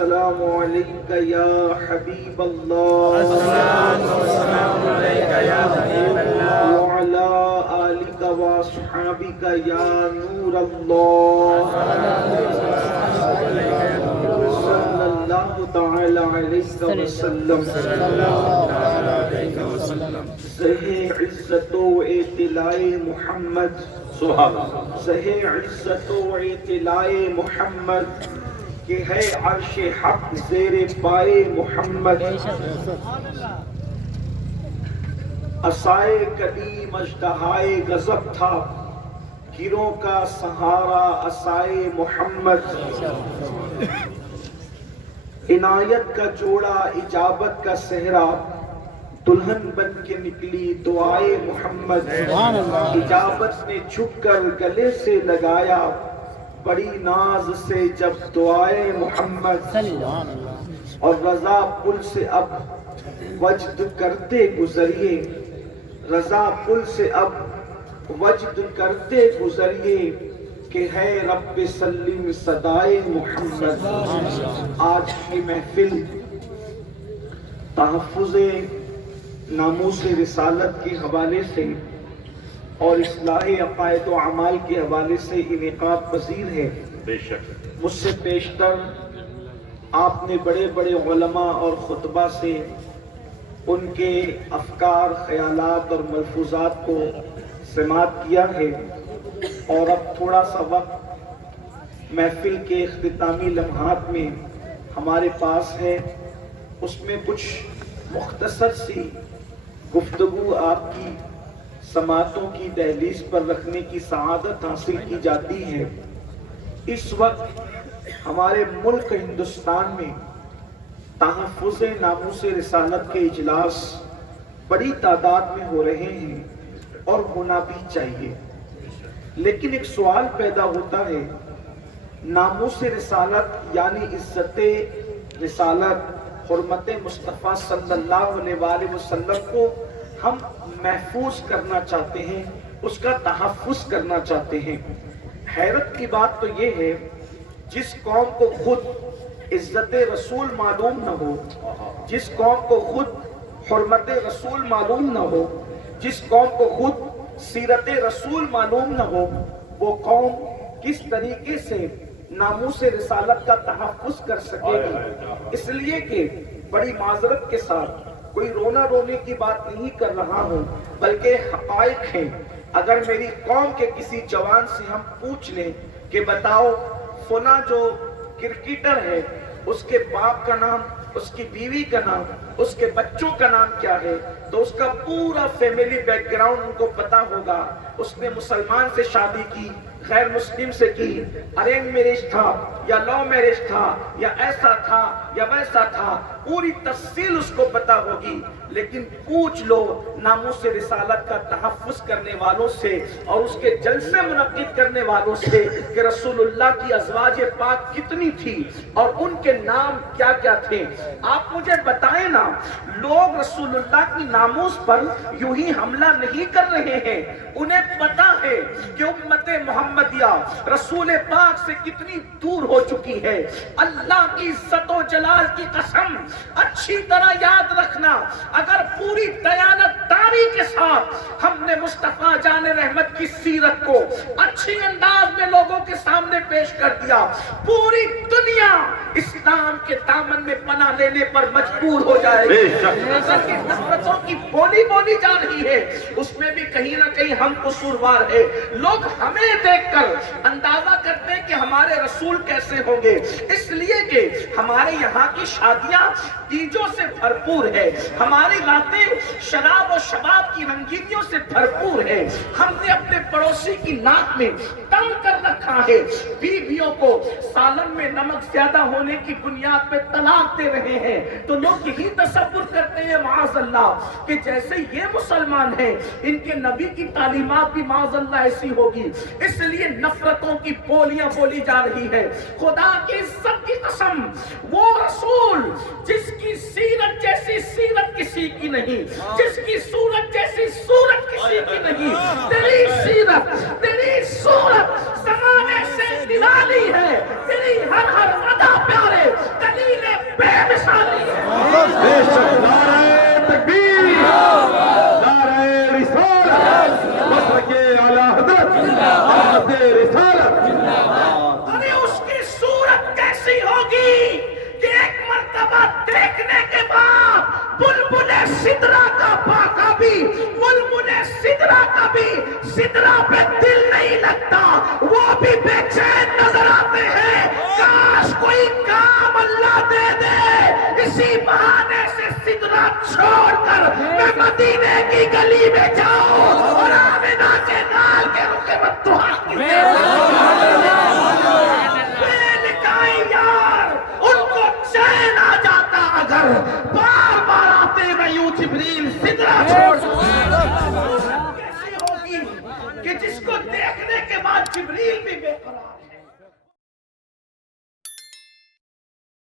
والسلام علیک یا حبیب اللہ، الصلاۃ والسلام علیک یا حبیب اللہ، وعلی آلک واصحابک یا نور اللہ، صلی اللہ تعالی علیہ وسلم، زہ عزت و اطلاع محمد، زہ عزت و اطلاع محمد، کہ ہے عرش حق زیر پائے محمد، عصائے قدیم اژدہائے غضب تھا، گروں کا سہارا عصائے محمد، عنایت کا جوڑا اجابت کا صحرا، دلہن بن کے نکلی دعائے محمد، اجابت نے جھک کر گلے سے لگایا، بڑی ناز سے جب دعائے محمد، اور رضا پل سے اب وجد کرتے گزریے، رضا پل سے اب وجد کرتے گزریے، کہ ہے رب سلم صدائے محمد۔ آج کی محفل تحفظ ناموس رسالت کے حوالے سے اور اصلاح عقائد و اعمال کے حوالے سے انعقاد پذیر ہے۔ بے شک مجھ سے پیشتر آپ نے بڑے بڑے علماء اور خطبہ سے ان کے افکار، خیالات اور ملفوظات کو سماعت کیا ہے، اور اب تھوڑا سا وقت محفل کے اختتامی لمحات میں ہمارے پاس ہے، اس میں کچھ مختصر سی گفتگو آپ کی سماعتوں کی دہلیز پر رکھنے کی سعادت حاصل کی جاتی ہے۔ اس وقت ہمارے ملک ہندوستان میں تحفظ ناموس رسالت کے اجلاس بڑی تعداد میں ہو رہے ہیں، اور ہونا بھی چاہیے، لیکن ایک سوال پیدا ہوتا ہے، ناموس رسالت یعنی عزت رسالت، حرمت مصطفیٰ صلی اللہ علیہ وآلہ وسلم کو ہم محفوظ کرنا چاہتے ہیں، اس کا تحفظ کرنا چاہتے ہیں۔ حیرت کی بات تو یہ ہے، جس قوم کو خود عزت رسول معلوم نہ ہو، جس قوم کو خود حرمت رسول معلوم نہ ہو، جس قوم کو خود سیرت رسول معلوم نہ ہو، وہ قوم کس طریقے سے ناموس رسالت کا تحفظ کر سکے گی؟ اس لیے کہ بڑی معذرت کے ساتھ کوئی رونا رونے کی بات نہیں کر رہا ہوں، بلکہ حقائق ہیں۔ اگر میری قوم کے کسی جوان سے ہم پوچھ لیں کہ بتاؤ فلاں جو کرکٹر ہے، اس کے باپ کا نام، اس کی بیوی کا نام، اس کے بچوں کا نام کیا ہے، تو اس کا پورا فیملی بیک گراؤنڈ ان کو پتا ہوگا۔ اس نے مسلمان سے شادی کی، غیر مسلم سے کی، ارینج میرج تھا یا لو میرج تھا، یا ایسا تھا یا ویسا تھا، پوری تفصیل اس کو پتا ہوگی۔ لیکن پوچھ لو ناموس رسالت کا تحفظ کرنے والوں سے اور اس کے جلسے منعقد کرنے والوں سے کہ رسول اللہ کی ازواج پاک کتنی تھی اور ان کے نام کیا کیا تھے۔ آپ مجھے بتائیں نا، لوگ رسول اللہ کی ناموس پر یوں ہی حملہ نہیں کر رہے ہیں، انہیں پتا ہے کہ امت محمدیہ رسول پاک سے کتنی دور ہو چکی ہے۔ اللہ کی عزت و جلال کی قسم، اچھی طرح یاد رکھنا، اگر پوری دیانت داری کے ساتھ ہم نے مصطفیٰ جان رحمت کی سیرت کو اچھی انداز میں لوگوں کے سامنے پیش کر دیا، پوری دنیا اسلام کے دامن میں پناہ لینے پر مجبور ہو جائے گی۔ اگر کی نفرتوں کی بولی جا رہی ہے، اس میں بھی کہیں نہ کہیں ہم قصوروار ہیں۔ لوگ ہمیں دیکھ کر اندازہ کرتے ہیں کہ ہمارے رسول کیسے ہوں گے، اس لیے کہ ہمارے یہاں کی شادیاں ڈیجوں سے بھرپور ہے، ہماری راتیں شراب و شباب کی رنگینیوں سے بھرپور ہے۔ ہم نے اپنے پڑوسی کی ناک میں دم کر رکھا ہے، بیویوں کو سالن میں نمک زیادہ ہونے کی بنیاد پہ طلاق دے رہے ہیں، تو لوگ یہی تصور کرتے ہیں معاذ اللہ کہ جیسے یہ مسلمان ہیں، ان کے نبی کی تعلیمات بھی معاذ اللہ ایسی ہوگی۔ اس لیے نفرتوں کی بولیاں بولی جا رہی ہے۔ خدا کی عزت کی قسم، وہ رسول جس کی سیرت جیسی سیرت کسی کی نہیں، جس کی صورت جیسی صورت کسی کی نہیں، تیری سیرت، تیری صورت زمانے سے نرالی ہے، تیری ہر ادا پیارے دلیل مثالی بے شک نعرہ تکبیر، نعرہ رسالت، مسلک اعلی حضرت، آمد رسالت۔ ارے اس کی صورت کیسی ہوگی کہ ایک مرتبہ دیکھنے کے بعد بلبل سدرا کا پاکا بھی، بلبل سدرا کا بھی سدرا پہ دل نہیں لگتا، وہ بھی بے چین نظر آتے ہیں۔ کاش کوئی کام اللہ دے دے، اسی بہانے سے سدرا چھوڑ کر میں مدینے کی گلی میں جاؤں اور آمنہ کے نال کے رخ بطوحہ کی